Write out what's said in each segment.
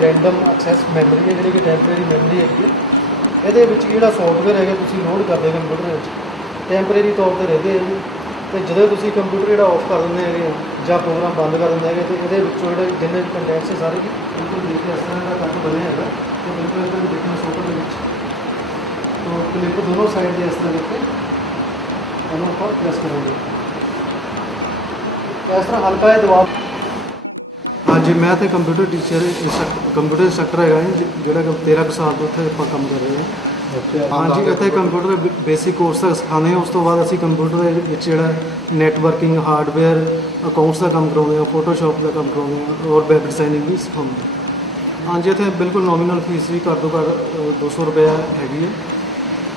Random access memory जी temporary memory है ये software है लोड करते कंप्यूटर टैंपरेरी तौर पर रहते हैं तो जो तुम कंप्यूटर जो ऑफ कर देंगे है या प्रोग्राम बंद कर देंगे तो ये जिन्हें कंटेंट्स सारे बिल्कुल इस तरह का काम बने है तो बिल्कुल देखना फोटो तो क्लिप दोनों साइड से इस तरह करके प्रेस करेंगे इस तरह हल्का है दबाव। हाँ जी मैं तो कंप्यूटर टीचर कंप्यूटर इंस्ट्रक्टर है जी जो 13 साल तो उत्थे काम कर रहे हैं। हाँ जी इतने कंप्यूटर बेसिक कोर्स सिखाने उस तो बाद असी कंप्यूटर जो नैटवर्किंग हार्डवेयर अकाउंट्स का काम करवाने फोटोशॉप का काम करवाने और वेब डिजाइनिंग भी सिखाते। हाँ जी इतने बिल्कुल नॉमिनल फीस भी घट तो घट 200 रुपया हैगी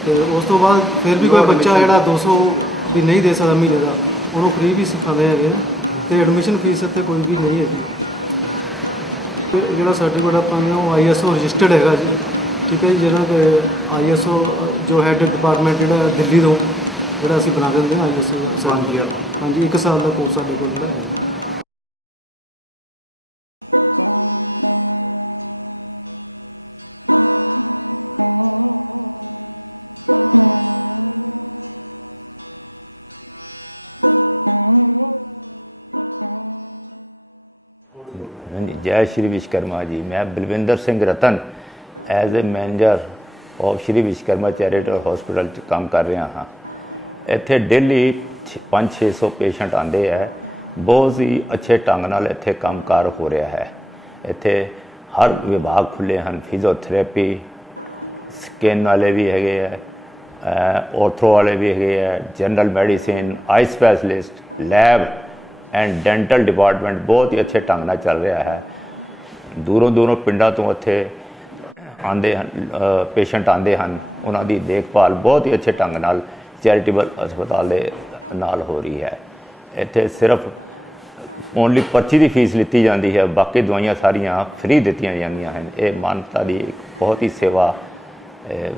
तो उस तो बाद फिर भी कोई बच्चा जो 200 भी नहीं दे सकता महीने का उन्होंने फ्री भी सिखाते हैं तो एडमिशन फीस इतने कोई भी नहीं है। जो सर्टिफिकेट अपने ISO रजिस्टर्ड है जी ठीक है जी जो ISO जो हैड डिपार्टमेंट जो दिल्ली तो जो असी बना देंगे ISO साल की। हाँ जी 1 साल का कोर्स साढ़े को जय श्री विश्वकर्मा जी। मैं Balwinder Singh Ratan as a manager of Shri Vishwakarma charitable hospital काम कर रहा हाँ। इत्थे डेली 500-600 पेशेंट आते हैं। बहुत ही अच्छे ढंग नाल इत्थे कामकार हो रहा है। इत्थे हर विभाग खुले हैं, फिजियोथेरेपी स्किन वाले भी है, ऑर्थो वाले भी है, general medicine, I specialist, lab and dental department बहुत ही अच्छे ढंग नाल चल रहा है। दूरों दूरों पिंडों तो इत्थे आते हैं पेशेंट आते हैं, उन्होंने देखभाल बहुत ही अच्छे ढंग नाल चैरिटेबल अस्पताल दे नाल हो रही है। इत्थे सिर्फ ओनली पर्ची की फीस लीती जाती है, बाकी दवाइयाँ सारियाँ फ्री दित्तियां जांदियां हैं। ये मानवता की बहुत ही सेवा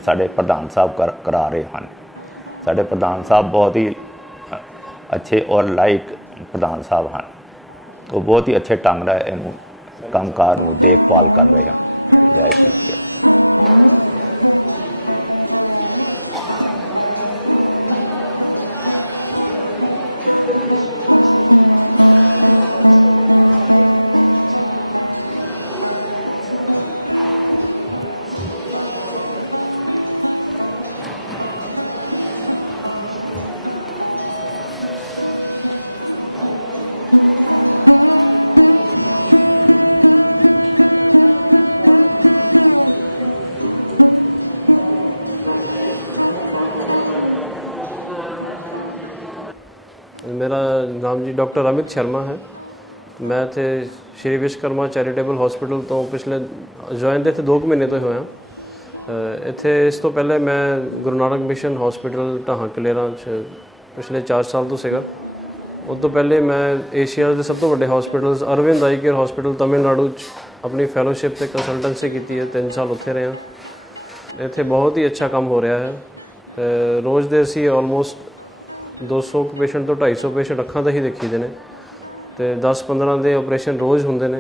साढ़े प्रधान साहब करा रहे हैं। साढ़े प्रधान साहब बहुत ही अच्छे और लाइक प्रधान साहब हैं, तो बहुत ही अच्छे ढंग नाल इहनूं ਕੰਮਕਾਰ ਨੂੰ ਦੇਖਭਾਲ ਕਰਦੇ ਹਾਂ। मेरा नाम जी डॉक्टर अमित शर्मा है। मैं इत्थे श्री विश्वकर्मा चैरिटेबल हॉस्पिटल तो पिछले ज्वाइन तो इत्थे 2 महीने तो होया। इत्थे इस तो पहले मैं Guru Nanak mission hospital ढाहां cholera पिछले 4 साल तो सीगा। उस तो पहले मैं एशिया के सब तो बड़े हॉस्पिटल्स अरविंद आई केयर हॉस्पिटल तमिलनाडु अपनी फैलोशिप से कंसलटेंसी की है। 3 साल उत्थे रहे। इत्थे बहुत ही अच्छा काम हो रहा है। रोज़ दे असीं ऑलमोस्ट 200 पेशेंट तो 250 पेशेंट अखां दा ही देखीदे ने ते 10-15 दे ऑपरेशन रोज़ हुंदे ने।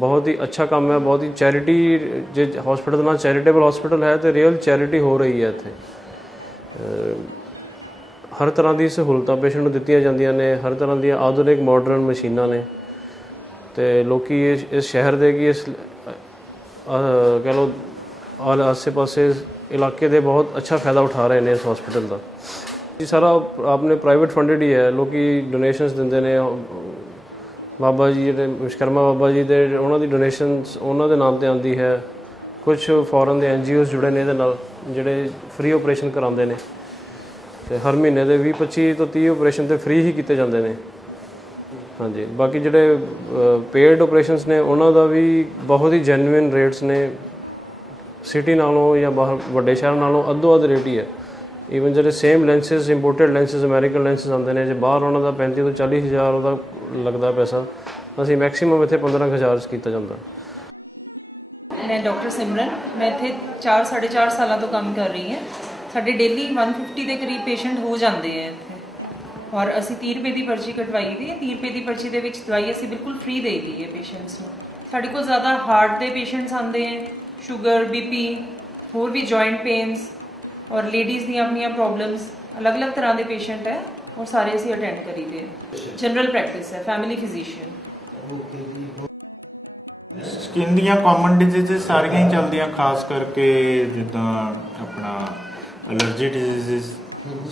बहुत ही अच्छा काम है। बहुत ही चैरिटी जे हॉस्पिटल ना चैरिटेबल हॉस्पिटल है तो रियल चैरिटी हो रही है इत्थे। हर तरह की सहूलतां पेशेंट नूं दित्तियां जांदियां ने। हर तरह दी आधुनिक मॉडर्न मशीनां ने ते लोकी इस शहर दे कि इस कह लो आसे पासे इलाके दे बहुत अच्छा फ़ायदा उठा रहे हैं इस हॉस्पिटल का। जी सारा आपने प्राइवेट फंडिड ही है। लोग डोनेशनस देंदे ने। बाबा जी जिहड़े विश्वकर्मा बाबा जी दे उन्हां दी डोनेशनस उन्हां दे नाम ते आंदी है। कुछ फॉरन दे NGOs जुड़े ने इहदे नाल जिहड़े फ्री ऑपरेशन करांदे ने ते हर महीने दे 20-25 तो 30 ऑपरेशन तो फ्री ही किए जाते हैं। हाँ जी बाकी जिहड़े पेड ऑपरेशनस ने उन्हां दा भी बहुत ही जेन्युइन रेट्स ने। सिटी नालों या बाहर वड्डे शहर नालों अद्धो अध रेट ही है। ईवन जो same lenses imported lenses American lenses आते हैं जो बाहर उन्होंने 35 तो 40 हज़ार का लगता पैसा असी मैक्सीमम इतने 15,000 किया जाता। मैं डॉक्टर सिमरन मैं इतने 4-4.5 सालों तो काम कर रही हैं। साढ़े डेली 150 के करीब पेशेंट हो जाते हैं इतने और असी 30 रुपये की पर्ची कटवाई दी। 30 रुपये की पर्ची के दवाई असी बिल्कुल फ्री दे दी है पेशेंट्स को। साढ़े को ज़्यादा हार्ट के पेशेंट्स आते हैं, शुगर BP होर भी जॉइंट पेन्स और लेडीज़ दी अपनी प्रॉब्लम्स अलग अलग तरह के पेशेंट है और सारे असी अटेंड करी दे। जनरल प्रैक्टिस है फैमिली फिजिशियन। स्किन ਦੀਆਂ ਕਾਮਨ ਡਿਜ਼ੀਜ਼ ਸਾਰੀਆਂ ਹੀ ਚੱਲਦੀਆਂ ਖਾਸ ਕਰਕੇ ਜਿੱਦਾਂ ਆਪਣਾ ਐਲਰਜੀ ਡਿਜ਼ੀਜ਼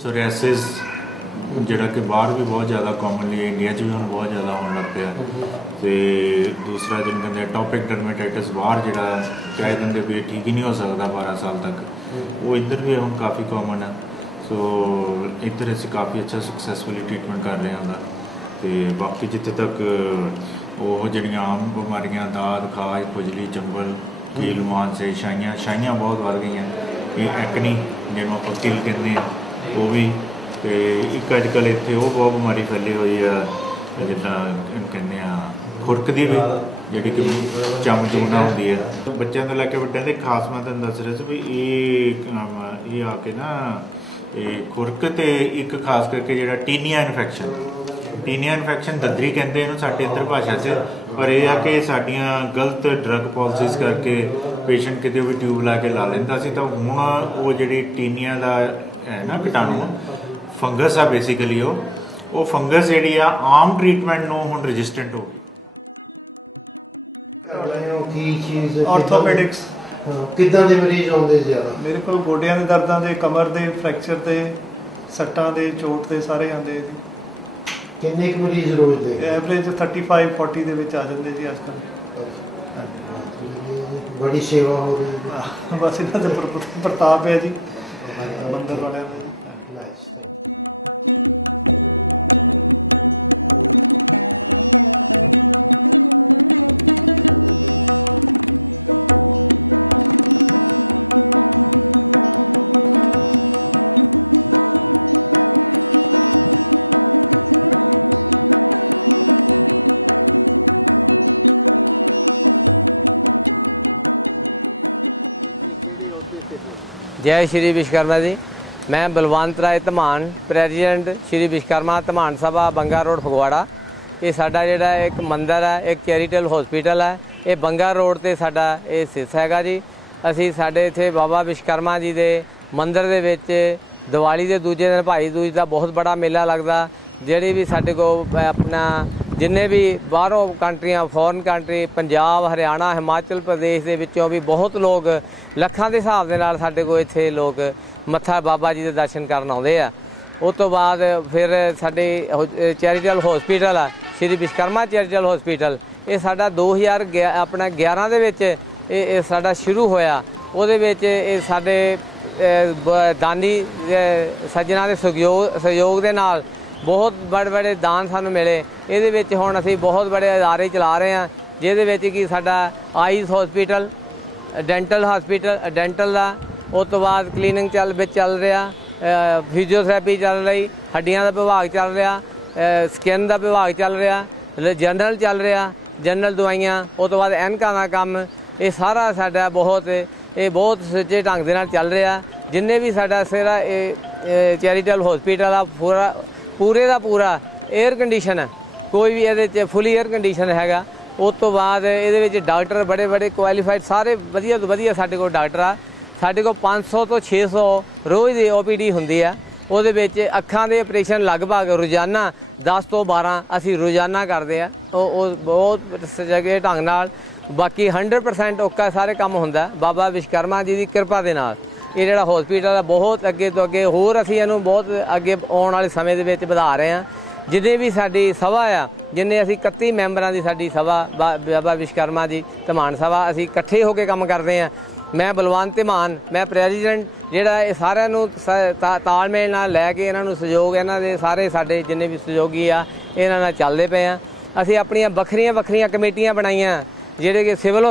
ਸੋਰਿਆਸਿਸ ਜਿਹੜਾ ਕਿ ਬਾਹਰ ਵੀ ਬਹੁਤ ਜ਼ਿਆਦਾ ਕਾਮਨਲੀ ਇੰਡੀਆ 'ਚ ਵੀ ਹੁਣ ਬਹੁਤ ਜ਼ਿਆਦਾ ਹੋਣ ਲੱਗ ਪਿਆ ਤੇ ਦੂਸਰਾ ਜਿਹਨੂੰ ਕਹਿੰਦੇ ਟੌਪਿਕ ਡਰਮੇਟਾਈਟਿਸ ਬਾਹਰ ਜਿਹੜਾ ਕਹਿ ਦਿੰਦੇ ਵੀ ਠੀਕ ਹੀ ਨਹੀਂ ਹੋ ਸਕਦਾ 12 ਸਾਲ ਤੱਕ ਉਹ ਇੱਧਰ ਵੀ ਹੁਣ ਕਾਫੀ ਕਾਮਨ ਹੈ। ਸੋ ਇੱਧਰ ਅਸੀਂ ਕਾਫੀ ਅੱਛਾ ਸਕਸੈਸਫੁਲੀ ਟ੍ਰੀਟਮੈਂਟ ਕਰ ਰਹੇ ਹਾਂ ਉਹਦਾ ਤੇ ਬਾਕੀ ਜਿੱਥੇ ਤੱਕ ਉਹ ਜਿਹੜੀਆਂ ਆਮ ਬਿਮਾਰੀਆਂ ਦਾਦ ਖਾਜ ਖੁਜਲੀ ਚੰਬਲ ਕੀਲ ਮਾਨਸੇ ਛਾਈਆਂ ਬਹੁਤ ਵੱਧ ਗਈਆਂ। ਇਹ ਐਕਨੀ ਜਿਹਨੂੰ ਆਪਾਂ ਕਿਲ ਕਹਿੰਦੇ ਹਾਂ ਉਹ ਵੀ ਤੇ ਇੱਕ ਅੱਜ ਕੱਲ੍ਹ ਇੱਥੇ ਉਹ ਬਹੁਤ ਬਿਮਾਰੀ ਫੈਲੀ ਹੋਈ ਆ ਜਿੱਦਾਂ ਕਹਿੰਦੇ ਆ ਖੁਰਕ ਦੀ ਵੀ ਜਿਹੜੀ ਕਿ ਚਮਚੂਨਾ ਹੁੰਦੀ ਹੈ ਬੱਚਿਆਂ ਤੋਂ ਲੈ ਕੇ ਵੱਡਿਆਂ ਦੇ। ਖਾਸ ਮੈਂ ਤੁਹਾਨੂੰ ਦੱਸ ਰਿਹਾ ਸੀ ਵੀ ਇਹ ਆ ਕੇ ਨਾ ਇਹ ਖੁਰਕ ਤੇ ਇੱਕ ਖਾਸ ਕਰਕੇ ਜਿਹੜਾ ਟੀਨੀਆ ਇਨਫੈਕਸ਼ਨ ਦਦਰੀ ਕਹਿੰਦੇ ਇਹਨੂੰ ਸਾਡੇ ਇੱਧਰ ਭਾਸ਼ਾ 'ਚ। ਪਰ ਇਹ ਆ ਕਿ ਸਾਡੀਆਂ ਗਲਤ ਡਰੱਗ ਪਾਲਿਸੀਜ਼ ਕਰਕੇ ਪੇਸ਼ੈਂਟ ਕਿਤੇ ਵੀ ਟਿਊਬ ਲਾ ਕੇ ਲਾ ਲੈਂਦਾ ਸੀ ਤਾਂ ਹੁਣ ਉਹ ਜਿਹੜੀ ਟੀਨੀਆ ਦਾ ਹੈ ਨਾ ਕੀਟਾਣੂ ਫੰਗਸ ਆ ਬੇਸਿਕਲੀ ਉਹ ਫੰਗਸ ਜਿਹੜੀ ਆ ਆਮ ਟ੍ਰੀਟਮੈਂਟ ਨੂੰ ਹੁਣ ਰੈਜ਼ਿਸਟੈਂਟ ਹੋ ਗਈ। ਆਰਥੋਪੈਡਿਕਸ ਕਿੱਦਾਂ ਦੇ ਮਰੀਜ਼ ਆਉਂਦੇ ਜ਼ਿਆਦਾ? ਮੇਰੇ ਕੋਲ ਗੋਡਿਆਂ ਦੇ ਦਰਦਾਂ ਦੇ, ਕਮਰ ਦੇ, ਫ੍ਰੈਕਚਰ ਦੇ, ਸੱਟਾਂ ਦੇ, ਚੋਟ ਦੇ ਸਾਰੇ ਆਉਂਦੇ। ਕਿੰਨੇ ਕੁ ਮਰੀਜ਼ ਰੋਜ਼ ਦੇ? ਐਵਰੇਜ 35-40 ਦੇ ਵਿੱਚ ਆ ਜਾਂਦੇ ਜੀ ਅੱਜ ਕੱਲ੍ਹ। ਬੜੀ ਸੇਵਾ ਹੋ ਰਹੀ ਹੈ। ਬਸ ਇਹਨਾਂ ਦਾ ਪ੍ਰਤਾਪ ਹੈ ਜੀ ਮੰਦਰ ਵਾਲਿਆਂ ਦਾ। जय श्री विश्वकर्मा जी। मैं बलवंत राय धमान, प्रेजिडेंट श्री विश्वकर्मा धमान सभा बंगा रोड फगवाड़ा। ਇਹ ਸਾਡਾ ਜਿਹੜਾ ਇੱਕ ਮੰਦਿਰ ਹੈ, ਇੱਕ ਚੈਰੀਟੇਬਲ ਹਸਪੀਟਲ ਹੈ, ਇਹ ਬੰਗਾ ਰੋਡ ਤੇ ਸਾਡਾ ਇਹ ਸਿਸ ਹੈਗਾ ਜੀ। ਅਸੀਂ ਸਾਡੇ ਇੱਥੇ ਬਾਬਾ ਵਿਸ਼ਵਕਰਮਾ ਜੀ ਦੇ ਮੰਦਿਰ ਦੇ ਵਿੱਚ ਦੀਵਾਲੀ ਦੇ ਦੂਜੇ ਦਿਨ ਭਾਈ ਦੂਜ ਦਾ ਬਹੁਤ ਬੜਾ ਮੇਲਾ ਲੱਗਦਾ। ਜਿਹੜੇ ਵੀ ਸਾਡੇ ਕੋਲ ਆਪਣਾ ਜਿੰਨੇ ਵੀ ਬਾਹਰੋਂ ਕੰਟਰੀਆਂ, ਫੋਰਨ ਕੰਟਰੀ, ਪੰਜਾਬ, ਹਰਿਆਣਾ, ਹਿਮਾਚਲ ਪ੍ਰਦੇਸ਼ ਦੇ ਵਿੱਚੋਂ ਵੀ ਬਹੁਤ ਲੋਕ ਲੱਖਾਂ ਦੇ ਹਿਸਾਬ ਦੇ ਨਾਲ ਸਾਡੇ ਕੋਲ ਇੱਥੇ ਲੋਕ ਮੱਥਾ ਬਾਬਾ ਜੀ ਦੇ ਦਰਸ਼ਨ ਕਰਨ ਆਉਂਦੇ ਆ। ਉਸ ਤੋਂ ਬਾਅਦ ਫਿਰ ਸਾਡੇ ਚੈਰੀਟੇਬਲ ਹਸਪੀਟਲ ਆ ਸ਼੍ਰੀ ਵਿਸ਼ਵਕਰਮਾ ਚੈਰੀਟੇਬਲ ਹਸਪੀਟਲ, ਇਹ ਸਾਡਾ 2011 ਦੇ ਵਿੱਚ ਇਹ ਸਾਡਾ ਸ਼ੁਰੂ ਹੋਇਆ। ਉਹਦੇ ਵਿੱਚ ਇਹ ਸਾਡੇ ਦਾਨੀ ਸੱਜਣਾ ਦੇ ਸਹਿਯੋਗ ਦੇ ਨਾਲ ਬਹੁਤ ਬੜੇ ਦਾਨ ਸਾਨੂੰ ਮਿਲੇ। ਇਹਦੇ ਵਿੱਚ ਹੁਣ ਅਸੀਂ ਬਹੁਤ ਬੜੇ ਅਦਾਰੇ ਚਲਾ ਰਹੇ ਹਾਂ, ਜਿਹਦੇ ਵਿੱਚ ਕਿ ਸਾਡਾ eyes hospital, dental hospital, dental ਦਾ, ਉਸ ਤੋਂ ਬਾਅਦ ਕਲੀਨਿੰਗ ਚੱਲ ਰਿਹਾ, ਫਿਜ਼ੀਓਥੈਰੇਪੀ ਚੱਲ ਰਹੀ, ਹੱਡੀਆਂ ਦਾ ਵਿਭਾਗ ਚੱਲ ਰਿਹਾ, ਸਕਿਨ ਦਾ ਵਿਭਾਗ ਚੱਲ ਰਿਹਾ, ਜਨਰਲ ਚੱਲ ਰਿਹਾ, ਜਨਰਲ ਦਵਾਈਆਂ, ਉਸ ਤੋਂ ਬਾਅਦ ਐਨਕਾਂ ਦਾ ਕੰਮ। ਇਹ ਸਾਰਾ ਸਾਡਾ ਬਹੁਤ ਸੁਚੱਜੇ ਢੰਗ ਦੇ ਨਾਲ ਚੱਲ ਰਿਹਾ। ਜਿੰਨੇ ਵੀ ਸਾਡਾ ਸਾਰਾ ਇਹ ਚੈਰੀਟੇਬਲ ਹਸਪੀਟਲ ਆ ਪੂਰੇ ਦਾ ਪੂਰਾ 에ਅਰ ਕੰਡੀਸ਼ਨ ਹੈ, ਕੋਈ ਵੀ ਇਹਦੇ 'ਚ ਫੁੱਲੀ 에ਅਰ ਕੰਡੀਸ਼ਨ ਹੈਗਾ। ਉਸ ਤੋਂ ਬਾਅਦ ਇਹਦੇ ਵਿੱਚ ਡਾਕਟਰ ਬੜੇ ਕੁਆਲੀਫਾਈਡ ਸਾਰੇ ਵਧੀਆ ਤੋਂ ਵਧੀਆ ਸਾਡੇ ਕੋਲ ਡਾਕਟਰ ਆ। ਸਾਡੇ ਕੋਲ 500 ਤੋਂ 600 ਰੋਜ਼ ਦੀ OPD ਹੁੰਦੀ ਆ। ਉਹਦੇ ਵਿੱਚ ਅੱਖਾਂ ਦੇ ਆਪਰੇਸ਼ਨ ਲਗਭਗ ਰੋਜ਼ਾਨਾ 10 ਤੋਂ 12 ਅਸੀਂ ਰੋਜ਼ਾਨਾ ਕਰਦੇ ਆ। ਉਹ ਬਹੁਤ ਸਜਗੇ ਢੰਗ ਨਾਲ, ਬਾਕੀ 100% ਓਕਾ ਸਾਰੇ ਕੰਮ ਹੁੰਦਾ ਬਾਬਾ ਵਿਸ਼ਵਕਰਮਾ ਜੀ ਦੀ ਕਿਰਪਾ ਦੇ ਨਾਲ। ਇਹ ਜਿਹੜਾ ਹਸਪੀਟਲ ਆ ਬਹੁਤ ਅੱਗੇ ਤੋਂ ਅੱਗੇ ਹੋਰ ਅਸੀਂ ਇਹਨੂੰ ਬਹੁਤ ਅੱਗੇ ਆਉਣ ਵਾਲੇ ਸਮੇਂ ਦੇ ਵਿੱਚ ਵਧਾ ਰਹੇ ਹਾਂ। ਜਿੰਨੇ ਵੀ ਸਾਡੀ ਸਭਾ ਆ, ਜਿੰਨੇ ਅਸੀਂ 31 ਮੈਂਬਰਾਂ ਦੀ ਸਾਡੀ ਸਭਾ ਬਾਬਾ ਵਿਸ਼ਵਕਰਮਾ ਜੀ ਧਮਾਨ ਸਭਾ, ਅਸੀਂ ਇਕੱਠੇ ਹੋ ਕੇ ਕੰਮ ਕਰਦੇ ਹਾਂ। ਮੈਂ ਬਲਵੰਤ ਧਮਾਨ, ਮੈਂ ਪ੍ਰੈਜ਼ੀਡੈਂਟ, ਜਿਹੜਾ ਇਹ ਸਾਰਿਆਂ ਨੂੰ ਤਾਲਮੇਲ ਨਾਲ ਲੈ ਕੇ ਇਹਨਾਂ ਨੂੰ ਸਹਿਯੋਗ, ਇਹਨਾਂ ਦੇ ਸਾਰੇ ਸਾਡੇ ਜਿੰਨੇ ਵੀ ਸਹਿਯੋਗੀ ਆ ਇਹਨਾਂ ਨਾਲ ਚੱਲਦੇ ਪਏ ਆ। ਅਸੀਂ ਆਪਣੀਆਂ ਵੱਖਰੀਆਂ ਕਮੇਟੀਆਂ ਬਣਾਈਆਂ, ਜਿਹੜੇ ਕਿ ਸਿਵਲ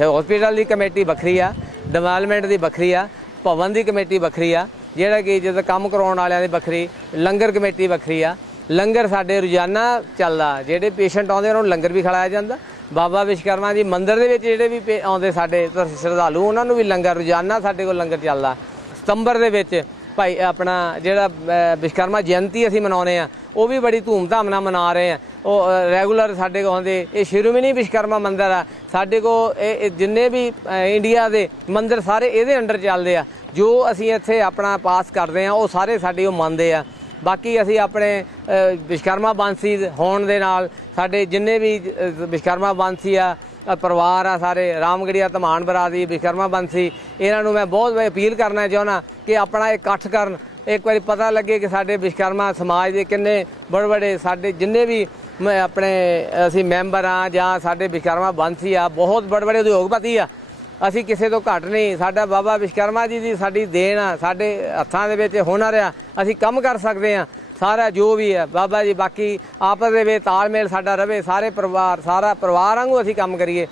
ਹਸਪੀਟਲ ਦੀ ਕਮੇਟੀ ਵੱਖਰੀ ਆ, ਡਿਵੈਲਪਮੈਂਟ ਦੀ ਵੱਖਰੀ ਆ, ਭਵਨ ਦੀ ਕਮੇਟੀ ਵੱਖਰੀ ਆ, ਜਿਹੜਾ ਕਿ ਜਦੋਂ ਕੰਮ ਕਰਾਉਣ ਵਾਲਿਆਂ ਦੀ ਵੱਖਰੀ, ਲੰਗਰ ਕਮੇਟੀ ਵੱਖਰੀ ਆ। ਲੰਗਰ ਸਾਡੇ ਰੋਜ਼ਾਨਾ ਚੱਲਦਾ, ਜਿਹੜੇ ਪੇਸ਼ੈਂਟ ਆਉਂਦੇ ਉਹਨਾਂ ਨੂੰ ਲੰਗਰ ਵੀ ਖਿਲਾਇਆ ਜਾਂਦਾ। ਬਾਬਾ ਵਿਸ਼ਵਕਰਮਾ ਜੀ ਮੰਦਿਰ ਦੇ ਵਿੱਚ ਜਿਹੜੇ ਵੀ ਆਉਂਦੇ ਸਾਡੇ ਸ਼ਰਧਾਲੂ, ਉਹਨਾਂ ਨੂੰ ਵੀ ਲੰਗਰ ਰੋਜ਼ਾਨਾ ਸਾਡੇ ਕੋਲ ਲੰਗਰ ਚੱਲਦਾ। ਸਤੰਬਰ ਦੇ ਵਿੱਚ ਭਾਈ ਆਪਣਾ ਜਿਹੜਾ ਵਿਸ਼ਵਕਰਮਾ ਜਯੰਤੀ ਅਸੀਂ ਮਨਾਉਂਦੇ ਆ, ਉਹ ਵੀ ਬੜੀ ਧੂਮਧਾਮ ਨਾਲ ਮਨਾ ਰਹੇ ਆ। ਉਹ ਰੈਗੂਲਰ ਸਾਡੇ ਕੋਲ ਆਉਂਦੇ। ਇਹ ਸ਼੍ਰੋਮਣੀ ਵਿਸ਼ਵਕਰਮਾ ਮੰਦਿਰ ਆ ਸਾਡੇ ਕੋਲ, ਇਹ ਜਿੰਨੇ ਵੀ ਇੰਡੀਆ ਦੇ ਮੰਦਿਰ ਸਾਰੇ ਇਹਦੇ ਅੰਡਰ ਚੱਲਦੇ ਆ। ਜੋ ਅਸੀਂ ਇੱਥੇ ਆਪਣਾ ਪਾਸ ਕਰਦੇ ਆ ਉਹ ਸਾਰੇ ਸਾਡੇ ਉਹ ਮੰਨਦੇ ਆ। ਬਾਕੀ ਅਸੀਂ ਆਪਣੇ ਵਿਸ਼ਵਕਰਮਾ ਬੰਸੀ ਹੋਣ ਦੇ ਨਾਲ ਸਾਡੇ ਜਿੰਨੇ ਵੀ ਵਿਸ਼ਵਕਰਮਾ ਬੰਸੀ ਆ ਪਰਿਵਾਰ ਆ, ਸਾਰੇ ਰਾਮਗੜੀਆ ਧਮਾਨ ਬਰਾਦਰੀ ਵਿਸ਼ਵਕਰਮਾ ਬੰਸੀ, ਇਹਨਾਂ ਨੂੰ ਮੈਂ ਬਹੁਤ ਅਪੀਲ ਕਰਨਾ ਚਾਹੁੰਦਾ ਕਿ ਆਪਣਾ ਇਕੱਠ ਕਰਨ। ਇੱਕ ਵਾਰੀ ਪਤਾ ਲੱਗੇ ਕਿ ਸਾਡੇ ਵਿਸ਼ਵਕਰਮਾ ਸਮਾਜ ਦੇ ਕਿੰਨੇ ਬੜੇ ਸਾਡੇ ਜਿੰਨੇ ਵੀ ਆਪਣੇ ਅਸੀਂ ਮੈਂਬਰ ਆ ਜਾਂ ਸਾਡੇ ਵਿਸ਼ਵਕਰਮਾ ਬੰਸੀ ਆ, ਬਹੁਤ ਬੜੇ ਉਦਯੋਗਪਤੀ ਆ। ਅਸੀਂ ਕਿਸੇ ਤੋਂ ਘੱਟ ਨਹੀਂ। ਸਾਡਾ ਬਾਬਾ ਵਿਸ਼ਵਕਰਮਾ ਜੀ ਦੀ ਸਾਡੀ ਦੇਣ ਆ, ਸਾਡੇ ਹੱਥਾਂ ਦੇ ਵਿੱਚ ਹੁਨਰ ਆ, ਅਸੀਂ ਕੰਮ ਕਰ ਸਕਦੇ ਹਾਂ ਸਾਰਾ ਜੋ ਵੀ ਹੈ ਬਾਬਾ ਜੀ। ਬਾਕੀ ਆਪਸ ਦੇ ਵਿੱਚ ਤਾਲਮੇਲ ਸਾਡਾ ਰਵੇ, ਸਾਰਾ ਪਰਿਵਾਰ ਵਾਂਗੂ ਅਸੀਂ ਕੰਮ ਕਰੀਏ।